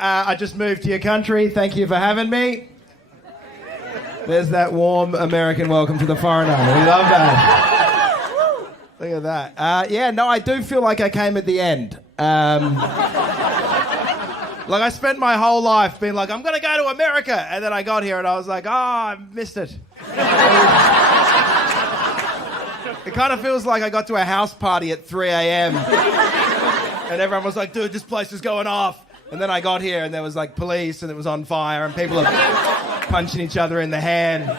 I just moved to your country. Thank you for having me. There's that warm American welcome to the foreigner. We love that. Look at that. I do feel like I came at the end. Like I spent my whole life being like, I'm going to go to America. And then I got here and I was like, oh, I missed it. It kind of feels like I got to a house party at 3 a.m. and everyone was like, dude, this place is going off. And then I got here and there was like police and it was on fire and people are punching each other in the hand.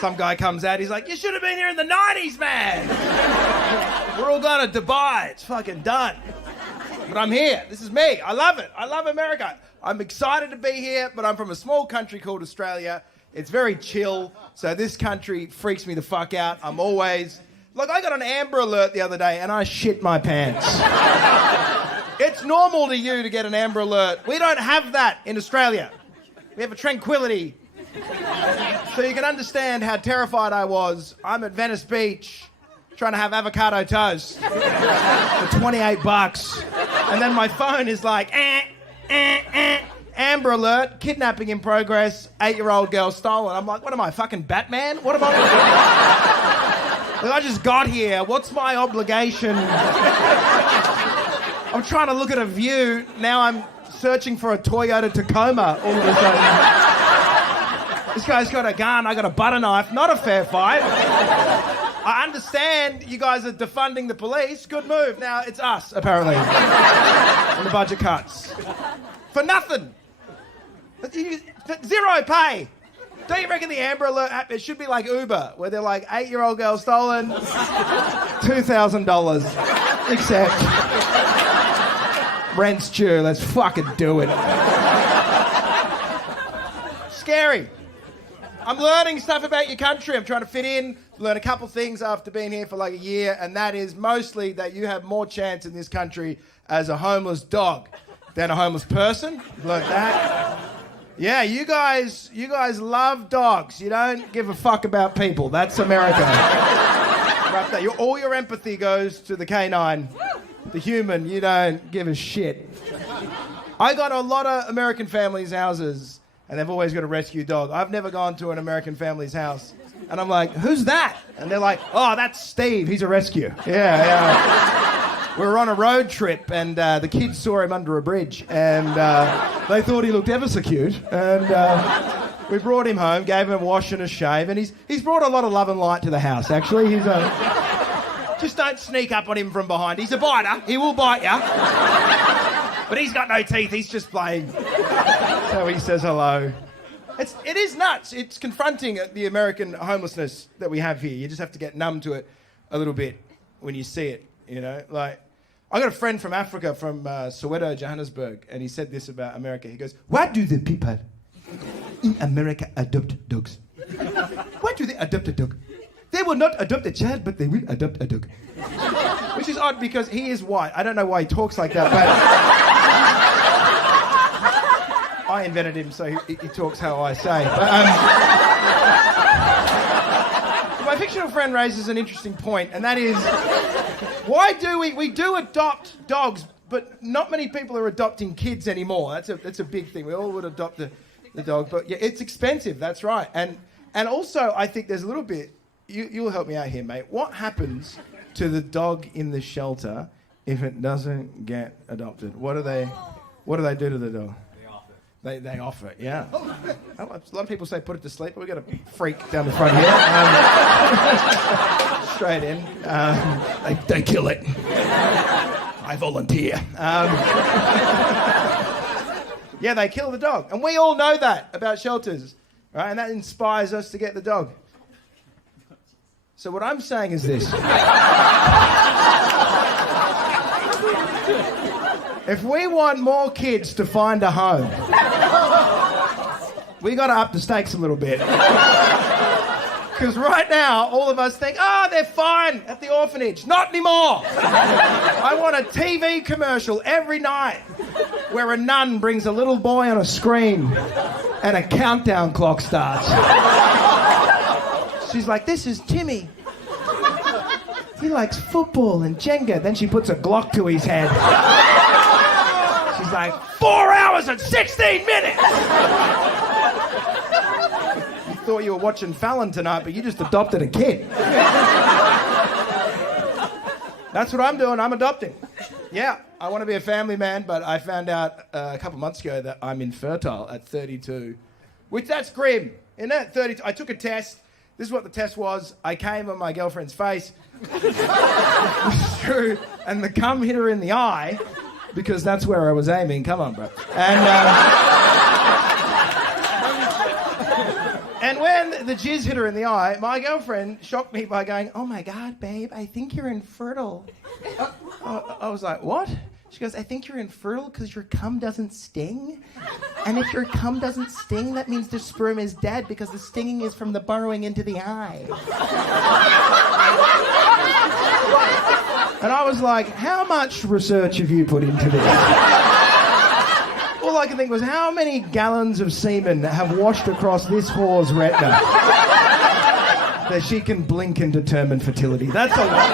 Some guy comes out, he's like, you should have been here in the 90s, man. We're all going to Dubai. It's fucking done. But I'm here. This is me. I love it. I love America. I'm excited to be here, but I'm from a small country called Australia. It's very chill, so this country freaks me the fuck out. I'm always... Look, I got an Amber Alert the other day and I shit my pants. It's normal to you to get an Amber Alert. We don't have that in Australia. We have a Tranquility. So you can understand how terrified I was. I'm at Venice Beach trying to have avocado toast for $28. And then my phone is like, Amber Alert, kidnapping in progress, 8-year-old girl stolen. I'm like, what am I, fucking Batman? What am I... Like, I just got here. What's my obligation? I'm trying to look at a view. Now I'm searching for a Toyota Tacoma all of a sudden. This guy's got a gun. I got a butter knife. Not a fair fight. I understand you guys are defunding the police. Good move. Now it's us, apparently. And the budget cuts. For nothing. Zero pay. Don't you reckon the Amber Alert app, it should be like Uber, where they're like, 8-year-old girl stolen, $2,000. Except, rent's due, let's fucking do it. Scary. I'm learning stuff about your country. I'm trying to fit in, learn a couple things after being here for like a year, and that is mostly that you have more chance in this country as a homeless dog than a homeless person. Learned that. Yeah, you guys love dogs. You don't give a fuck about people. That's America. Right there. All your empathy goes to the canine. The human, you don't give a shit. I got a lot of American families' houses, and they've always got a rescue dog. I've never gone to an American family's house. And I'm like, who's that? And they're like, oh, that's Steve. He's a rescue. Yeah. We were on a road trip and the kids saw him under a bridge and they thought he looked ever so cute. And we brought him home, gave him a wash and a shave, and he's brought a lot of love and light to the house, actually. He's just don't sneak up on him from behind. He's a biter. He will bite you. But he's got no teeth. He's just playing. So he says hello. It is nuts. It's confronting the American homelessness that we have here. You just have to get numb to it a little bit when you see it, you know? Like, I got a friend from Africa, from Soweto, Johannesburg, and he said this about America. He goes, why do the people in America adopt dogs? Why do they adopt a dog? They will not adopt a child, but they will adopt a dog. Which is odd because he is white. I don't know why he talks like that, but I invented him, so he talks how I say. But, my fictional friend raises an interesting point, and that is, why do we do adopt dogs, but not many people are adopting kids anymore. That's a big thing. We all would adopt the dog, but yeah, it's expensive. That's right. And also, I think there's a little bit. You'll help me out here, mate. What happens to the dog in the shelter if it doesn't get adopted? What do they do to the dog? They offer it, yeah. A lot of people say put it to sleep, but we've got a freak down the front here. Straight in. They kill it. I volunteer. Yeah, they kill the dog. And we all know that about shelters, right? And that inspires us to get the dog. So what I'm saying is this. If we want more kids to find a home, we got to up the stakes a little bit. Because right now, all of us think, oh, they're fine at the orphanage. Not anymore. I want a TV commercial every night where a nun brings a little boy on a screen and a countdown clock starts. She's like, this is Timmy. He likes football and Jenga. Then she puts a Glock to his head. She's like, 4 hours and 16 minutes! You thought you were watching Fallon tonight, but you just adopted a kid. That's what I'm doing. I'm adopting. Yeah, I want to be a family man, but I found out a couple months ago that I'm infertile at 32, which that's grim, isn't it? 32. I took a test. This is what the test was. I came on my girlfriend's face. It's true. And the cum hit her in the eye, because that's where I was aiming. Come on, bro. And when the jizz hit her in the eye, my girlfriend shocked me by going, "Oh my God, babe, I think you're infertile." I was like, "What?" She goes, "I think you're infertile because your cum doesn't sting. And if your cum doesn't sting, that means the sperm is dead because the stinging is from the burrowing into the eye." And I was like, "How much research have you put into this?" All I could think was, how many gallons of semen have washed across this whore's retina that she can blink and determine fertility? That's a lot.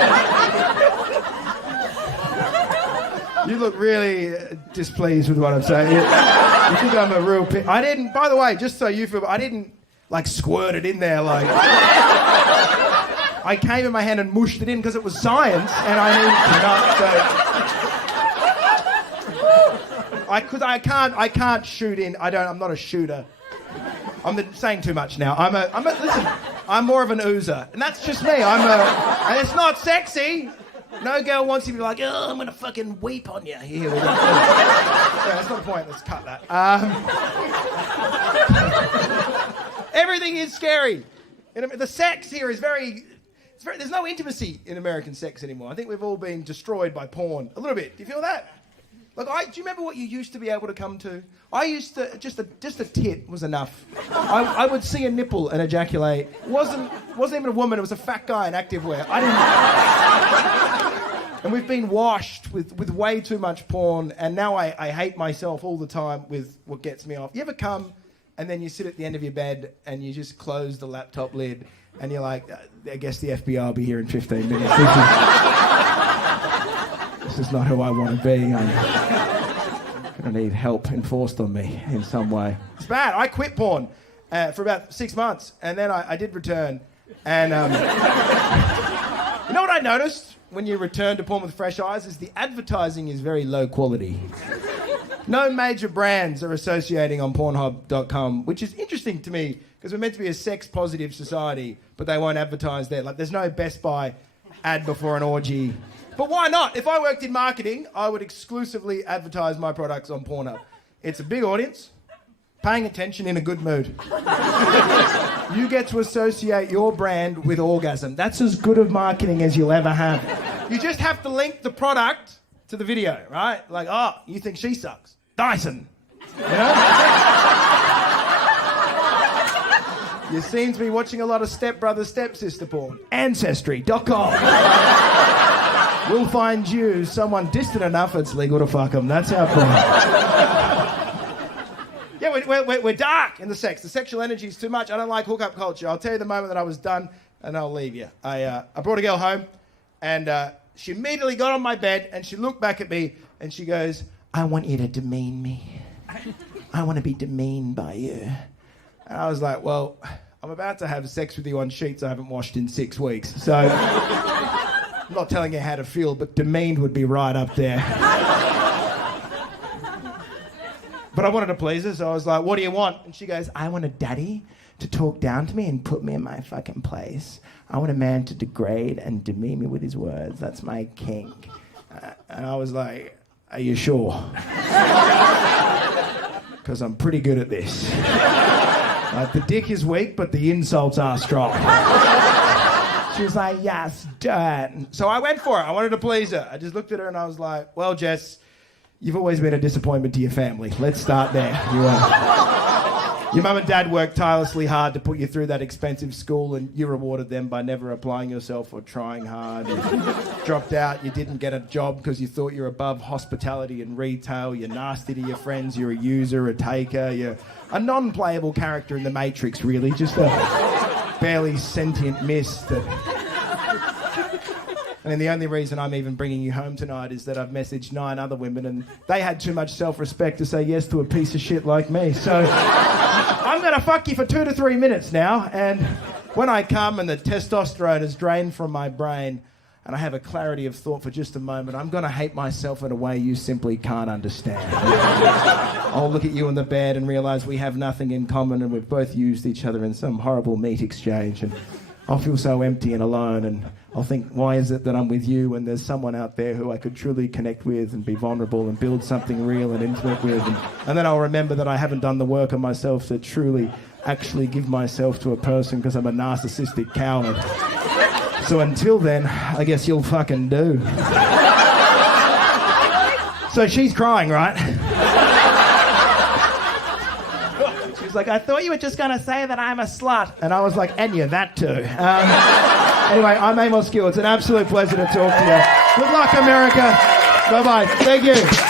You look really displeased with what I'm saying. You think I'm a real I didn't, by the way, just so you feel, I didn't, like, squirt it in there, like... I came in my hand and mushed it in because it was science, and I needed to know, so... I can't shoot in. I'm not a shooter. I'm saying too much now. Listen, I'm more of an oozer, and that's just me. And it's not sexy. No girl wants to be like, "Oh, I'm gonna fucking weep on you." Here we go. Yeah, that's not the point. Let's cut that. Everything is scary. The sex here is very. There's no intimacy in American sex anymore. I think we've all been destroyed by porn a little bit. Do you feel that? Like, do you remember what you used to be able to come to? I used to, just a tit was enough. I would see a nipple and ejaculate. It wasn't even a woman, it was a fat guy in activewear. And we've been washed with way too much porn, and now I hate myself all the time with what gets me off. You ever come and then you sit at the end of your bed and you just close the laptop lid and you're like, "I guess the FBI will be here in 15 minutes. This is not who I want to be. I'm going to need help enforced on me in some way." It's bad. I quit porn for about 6 months, and then I did return. And you know what I noticed when you return to porn with fresh eyes is the advertising is very low quality. No major brands are associating on Pornhub.com, which is interesting to me because we're meant to be a sex-positive society, but they won't advertise there. Like, there's no Best Buy ad before an orgy. But why not? If I worked in marketing, I would exclusively advertise my products on Pornhub. It's a big audience, paying attention in a good mood. You get to associate your brand with orgasm. That's as good of marketing as you'll ever have. You just have to link the product to the video, right? Like, "Oh, you think she sucks? Dyson." You know? You seem to be watching a lot of stepbrother, stepsister porn. Ancestry.com. We'll find you someone distant enough it's legal to fuck them. That's our point. Yeah, we're dark in the sex. The sexual energy is too much. I don't like hookup culture. I'll tell you the moment that I was done, and I'll leave you. I brought a girl home, and she immediately got on my bed, and she looked back at me, and she goes, "I want you to demean me. I want to be demeaned by you." And I was like, "Well, I'm about to have sex with you on sheets I haven't washed in 6 weeks, so I'm not telling you how to feel, but demeaned would be right up there." But I wanted to please her, so I was like, "What do you want?" And she goes, "I want a daddy to talk down to me and put me in my fucking place. I want a man to degrade and demean me with his words. That's my kink." And I was like, "Are you sure?" Because I'm pretty good at this. Like, the dick is weak, but the insults are strong. She was like, "Yes, done." So I went for it. I wanted to please her. I just looked at her and I was like, "Well, Jess, you've always been a disappointment to your family. Let's start there. Your mum and dad worked tirelessly hard to put you through that expensive school, and you rewarded them by never applying yourself or trying hard. You dropped out. You didn't get a job because you thought you were above hospitality and retail. You're nasty to your friends. You're a user, a taker. You're a non-playable character in the Matrix, really. Just a barely sentient mist that And then the only reason I'm even bringing you home tonight is that I've messaged 9 other women and they had too much self-respect to say yes to a piece of shit like me. So I'm going to fuck you for 2 to 3 minutes now. And when I come and the testosterone is drained from my brain and I have a clarity of thought for just a moment, I'm going to hate myself in a way you simply can't understand. I'll look at you in the bed and realise we have nothing in common and we've both used each other in some horrible meat exchange. And I'll feel so empty and alone, and I'll think, why is it that I'm with you when there's someone out there who I could truly connect with and be vulnerable and build something real and intimate with? And then I'll remember that I haven't done the work on myself to truly actually give myself to a person because I'm a narcissistic coward. So until then, I guess you'll fucking do. So she's crying, right? She's like, I thought you were just going to say that I'm a slut. And I was like, and you're that too. Anyway, I'm Amos Gill. It's an absolute pleasure to talk to you. Good luck, America. Bye-bye. Thank you.